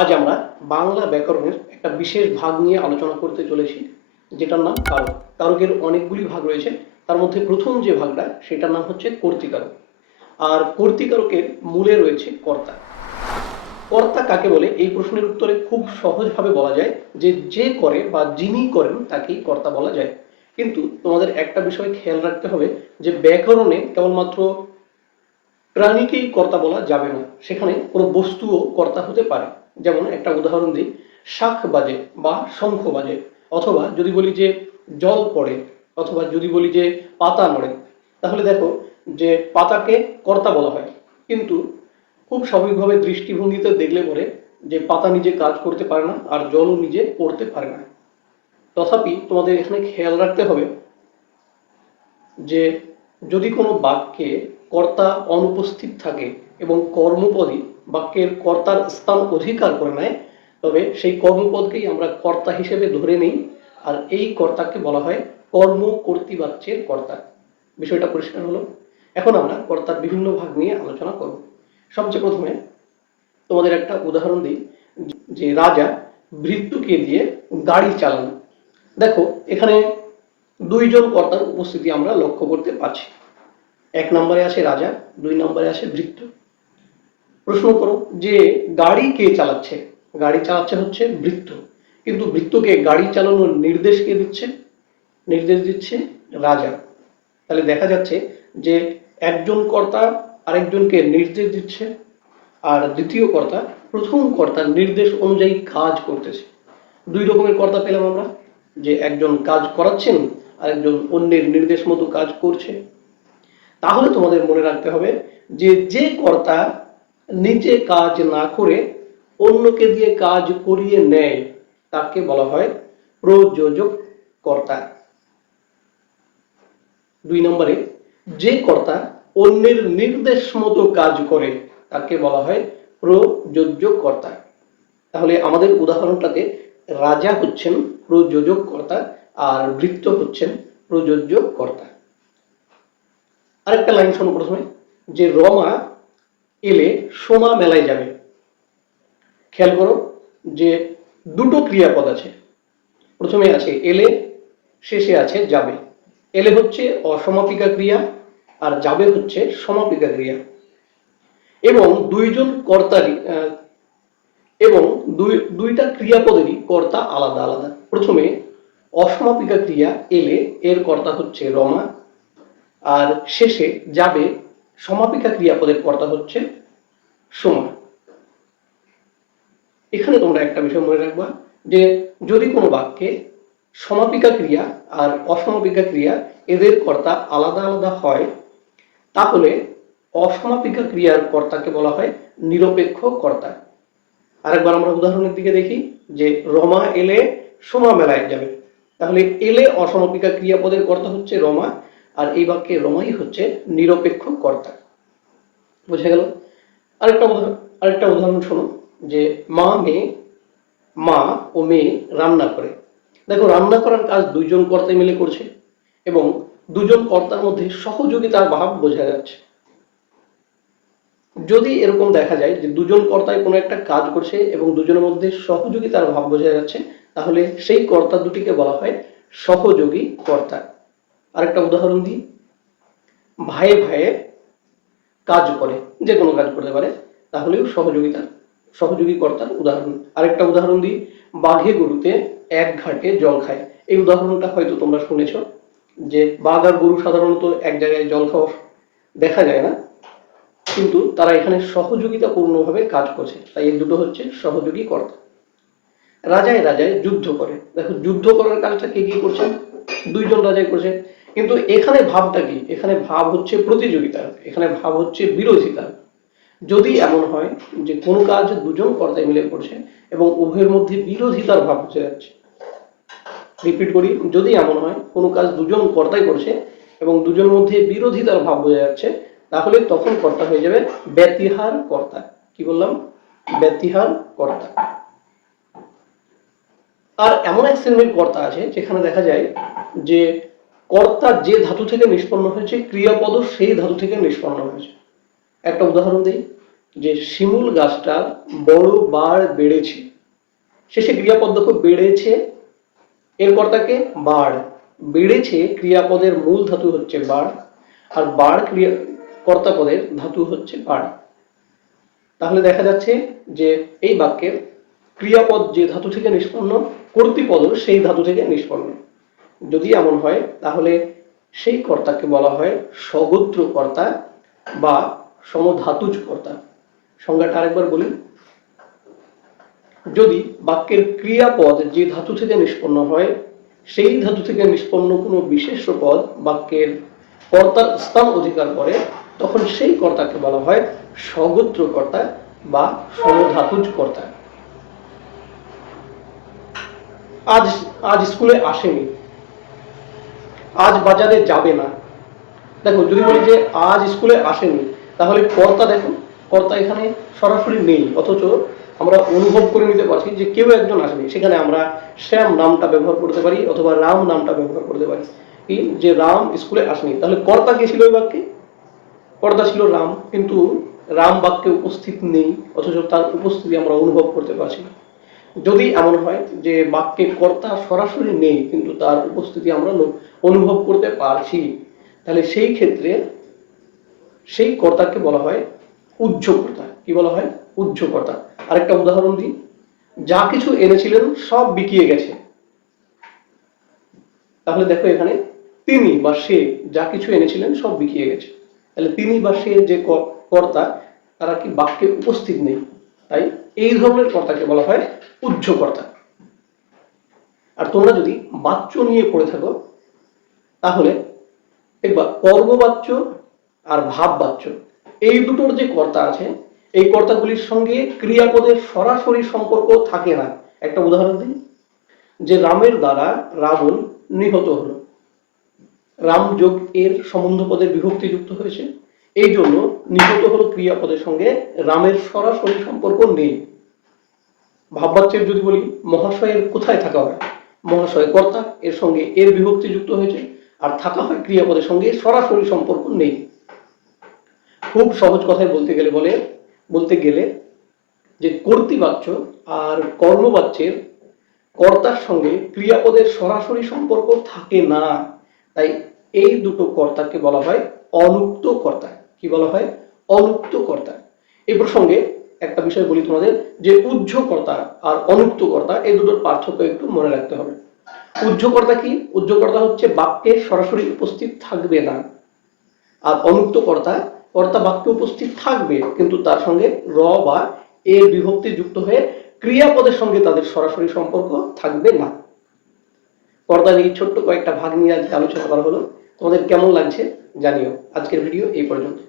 আজ আমরা বাংলা ব্যাকরণের একটা বিশেষ ভাগ নিয়ে আলোচনা করতে চলেছি, যেটার নাম কারক কারকের অনেকগুলি ভাগ রয়েছে। তার মধ্যে প্রথম যে ভাগটা, সেটার নাম হচ্ছে কর্তিকারক। আর কর্তিকারকের মূলে রয়েছে কর্তা। কর্তা কাকে বলে? এই প্রশ্নের উত্তরে খুব সহজভাবে বলা যায় যে যে করে বা যিনি করেন, তাকেই কর্তা বলা যায়। কিন্তু তোমাদের একটা বিষয় খেয়াল রাখতে হবে যে ব্যাকরণে কেবলমাত্র প্রাণীকেই কর্তা বলা যাবে না। সেখানে কোনো বস্তুও কর্তা হতে পারে। যেমন একটা উদাহরণ দিই শাখ বাজে বা শঙ্খ বাজে, অথবা যদি বলি যে জল পড়ে, অথবা যদি বলি যে পাতা নড়ে তাহলে দেখো যে পাতাকে কর্তা বলা হয়। কিন্তু খুব স্বাভাবিকভাবে দৃষ্টিভঙ্গিতে দেখলে পরে যে পাতা নিজে কাজ করতে পারে না আর জলও নিজে পড়তে পারে না। তথাপি তোমাদের এখানে খেয়াল রাখতে হবে যে যদি কোনো বাক্যে কর্তা অনুপস্থিত থাকে এবং কর্মপদই বাক্যের কর্তার স্থান অধিকার করে নেয়। তবে সেই কর্মপদকেই আমরা কর্তা হিসেবে ধরে নিই। আর এই কর্তাকে বলা হয় কর্ম কর্তৃবাচ্যের কর্তা। বিষয়টা পরিষ্কার হলো। এখন আমরা কর্তার বিভিন্ন ভাগ নিয়ে আলোচনা করব। সবচেয়ে প্রথমে তোমাদের একটা উদাহরণ দিই, যে রাজা ভৃত্যকে দিয়ে গাড়ি চালান। দেখো, এখানে দুইজন কর্তার উপস্থিতি আমরা লক্ষ্য করতে পারছি। এক নম্বরে আসে রাজা, দুই নম্বরে আসে ভৃত্য। প্রশ্ন করো যে গাড়ি কে চালাচ্ছে? গাড়ি চালাচ্ছে হচ্ছে বৃত্ত। কিন্তু বৃত্তকে গাড়ি চালানোর নির্দেশ কে দিচ্ছে? নির্দেশ দিচ্ছে রাজা। তাহলে দেখা যাচ্ছে যে একজন কর্তা আরেকজনকে নির্দেশ দিচ্ছে আর দ্বিতীয় কর্তা প্রথম কর্তার নির্দেশ অনুযায়ী কাজ করতেছে। দুই রকমের কর্তা পেলাম আমরা, যে একজন কাজ করাচ্ছেন আর একজন অন্যের নির্দেশ মতো কাজ করছে। তাহলে তোমাদের মনে রাখতে হবে যে যে কর্তা নিজে কাজ না করে অন্যকে দিয়ে কাজ করিয়ে নেয়, তাকে বলা হয় প্রযোজক কর্তা। দুই নম্বরে, যে কর্তা অন্যের নির্দেশ মতো কাজ করে, তাকে বলা হয় প্রযোজ্য কর্তা। তাহলে আমাদের উদাহরণটাতে রাজা হচ্ছেন প্রযোজক কর্তা আর বৃত্ত হচ্ছেন প্রযোজ্য কর্তা। আরেকটা লাইন শোনো প্রথমে, যে রমা এলে সোমা মেলায় যাবে। খেয়াল করো যে দুটো ক্রিয়াপদ আছে। প্রথমে আছে এলে, শেষে আছে যাবে। এলে হচ্ছে অসমাপিকা ক্রিয়া আর যাবে হচ্ছে সমাপিকা ক্রিয়া। এবং দুইজন কর্তারই এবং দুই, দুইটা ক্রিয়াপদেরই কর্তা আলাদা আলাদা। প্রথমে অসমাপিকা ক্রিয়া, এলে এর কর্তা হচ্ছে রমা, আর শেষে যাবে সমাপিকা ক্রিয়াপদের কর্তা হচ্ছে সোমা এখানে তোমরা একটা বিষয় মনে রাখবা যে যদি কোনো বাক্যে সমাপিকা ক্রিয়া আর অসমাপিকা ক্রিয়া এদের কর্তা আলাদা আলাদা হয়, তাহলে অসমাপিকা ক্রিয়ার কর্তাকে বলা হয় নিরপেক্ষ কর্তা। আরেকবার আমরা উদাহরণের দিকে দেখি যে রমা এলে সোমা মেলায় যাবে। তাহলে এলে অসমাপিকা ক্রিয়াপদের কর্তা হচ্ছে রমা আর এই বাক্যে রমাই হচ্ছে নিরপেক্ষ কর্তা। বুঝে গেল? আরেকটা উদাহরণ আরেকটা উদাহরণ শোনো যে মা, মেয়ে, মা ও মেয়ে রান্না করে। দেখো, রান্না করার কাজ দুইজন কর্তাই মিলে করছে এবং দুজন কর্তার মধ্যে সহযোগিতার ভাব বোঝা যাচ্ছে। যদি এরকম দেখা যায় যে দুজন কর্তায় কোনো একটা কাজ করছে এবং দুজনের মধ্যে সহযোগিতার ভাব বোঝা যাচ্ছে, তাহলে সেই কর্তা দুটিকে বলা হয় সহযোগী কর্তা। আরেকটা উদাহরণ দিই। ভাইয়ে ভাইয়ে কাজ করে, যে কোনো কাজ করতে পারে, তাহলেও সহযোগিতা সহযোগী কর্তার উদাহরণ। আরেকটা উদাহরণ দিই, বাঘে গরুতে এক ঘাটে জল খায়। এই উদাহরণটা হয়তো তোমরা শুনেছ, যে বাঘ আর গরু সাধারণত এক জায়গায় জল খাওয়া দেখা যায় না, কিন্তু তারা এখানে সহযোগিতাপূর্ণভাবে কাজ করছে। তাই এই দুটো হচ্ছে সহযোগী কর্তা রাজায় রাজায় যুদ্ধ করে। দেখো, যুদ্ধ করার কাজটা কে কি করছে? দুইজন রাজাই করছে। কিন্তু এখানে ভাবটা কি? এখানে ভাব হচ্ছে প্রতিযোগিতার এখানে ভাব হচ্ছে বিরোধিতার যদি এমন হয় যে কোনো কাজ দুজন কর্তায় মিলে করছে এবং উভয়ের মধ্যে বিরোধিতার ভাব বোঝা যাচ্ছে। রিপিট করি, যদি এমন হয় কোনো কাজ দুজন কর্তাই করছে এবং দুজনের মধ্যে বিরোধিতার ভাব বোঝা যাচ্ছে, তাহলে তখন কর্তা হয়ে যাবে ব্যতিহার কর্তা। কি বললাম? ব্যতিহার কর্তা। আর এমন এক শ্রেণির কর্তা আছে যেখানে দেখা যায় যে কর্তা যে ধাতু থেকে নিষ্পন্ন হয়েছে, ক্রিয়াপদ সেই ধাতু থেকে নিষ্পন্ন হয়েছে। একটা উদাহরণ দিই, যে শিমুল গাছটা বড় বার বেড়েছে। শেষে ক্রিয়াপদ দেখো বেড়েছে, এর কর্তাকে বাড় বেড়েছে ক্রিয়াপদের মূল ধাতু হচ্ছে বাড় আর বাড় ক্রিয়া, কর্তাপদের ধাতু হচ্ছে বাড় তাহলে দেখা যাচ্ছে যে এই বাক্যের ক্রিয়াপদ যে ধাতু থেকে নিষ্পন্ন কর্তৃপদও সেই ধাতু থেকে নিষ্পন্ন। যদি এমন হয়, তাহলে সেই কর্তাকে বলা হয় স্বগোত্র কর্তা বা সমধাতুজ কর্তা। সংজ্ঞাটা আরেকবার বলি। যদি বাক্যের ক্রিয়াপদ যে ধাতু থেকে নিষ্পন্ন হয়, সেই ধাতু থেকে নিষ্পন্ন কোনো বিশেষ পদ বাক্যের কর্তার স্থান অধিকার করে, তখন সেই কর্তাকে বলা হয় সগোত্র কর্তা বা সমধাতুজ কর্তা। আজ আজ স্কুলে আসেনি। আজ বাজারে যাবে না। দেখো, যদি বলি যে আজ স্কুলে আসেনি, তাহলে কর্তা দেখো কর্তা এখানে সরাসরি নেই। অথচ আমরা অনুভব করে নিতে পারছি যে কেউ একজন আসেনি। সেখানে আমরা শ্যাম নামটা ব্যবহার করতে পারি অথবা রাম নামটা ব্যবহার করতে পারি। কি? যে রাম স্কুলে আসেনি। তাহলে কর্তা কে ছিল ওই বাক্যে? কর্তা ছিল রাম। কিন্তু রাম বাক্যে উপস্থিত নেই, অথচ তার উপস্থিতি আমরা অনুভব করতে পারছি না। যদি এমন হয় যে বাক্যে কর্তা সরাসরি নেই, কিন্তু তার উপস্থিতি আমরা অনুভব করতে পারছি, তাহলে সেই ক্ষেত্রে সেই কর্তাকে বলা হয় উজ্জ্বকর্তা কি বলা হয়? উজ্জ্বকর্তা আরেকটা উদাহরণ দিই। যা কিছু এনেছিলেন সব বিকিয়ে গেছে। তাহলে দেখো এখানে তিনি বা সে যা কিছু এনেছিলেন সব বিকিয়ে গেছে। তাহলে তিনি বা সে যে কর্তা, তারা কি বাক্যে উপস্থিত নেই? তাই এই ধরনের কর্তাকে বলা হয় উজ্জ্বকর্তা আর তোমরা যদি বাচ্য নিয়ে পড়ে থাকো, তাহলে দেখবা কর্মবাচ্য আর ভাববাচ্য, এই দুটোর যে কর্তা আছে, এই কর্তাগুলির সঙ্গে ক্রিয়াপদের সরাসরি সম্পর্ক থাকে না। একটা উদাহরণ দিই, যে রামের দ্বারা রাবণ নিহত হলো। রাম যোগ এর সম্বন্ধ পদের বিভক্তি যুক্ত হয়েছে। এই জন্য নিহত হলো ক্রিয়াপদের সঙ্গে রামের সরাসরি সম্পর্ক নেই। ভাববাচ্যের যদি বলি, মহাশয়ের কোথায় থাকা হয়? মহাশয় কর্তা, এর সঙ্গে এর বিভক্তি যুক্ত হয়েছে, আর থাকা হয় ক্রিয়াপদের সঙ্গে সরাসরি সম্পর্ক নেই। খুব সহজ কথায় বলতে গেলে বলে, বলতে গেলে যে কর্তৃবাচ্য আর কর্মবাচ্যের কর্তার সঙ্গে ক্রিয়াপদের সরাসরি সম্পর্ক থাকে না। তাই এই দুটো কর্তাকে বলা হয় অনুক্ত কর্তা। কি বলা হয়? অনুক্ত কর্তা এই প্রসঙ্গে একটা বিষয় বলি তোমাদের, যে উজ্জ্বকর্তা আর অনুক্তকর্তা, এই দুটোর পার্থক্য একটু মনে রাখতে হবে। উজ্জ্বকর্তা কি? উজ্জ্বকর্তা হচ্ছে বাক্যে সরাসরি উপস্থিত থাকবে না। আর অনুক্তকর্তা, কর্তা বাক্যে উপস্থিত থাকবে, কিন্তু তার সঙ্গে র বা এর বিভক্তি যুক্ত হয়ে ক্রিয়াপদের সঙ্গে তাদের সরাসরি সম্পর্ক থাকবে না। কর্তার এই ছোট্ট কয়েকটা ভাগ নিয়ে আজকে আলোচনা করা হলো। তোমাদের কেমন লাগছে? জানিও আজকের ভিডিও এই পর্যন্ত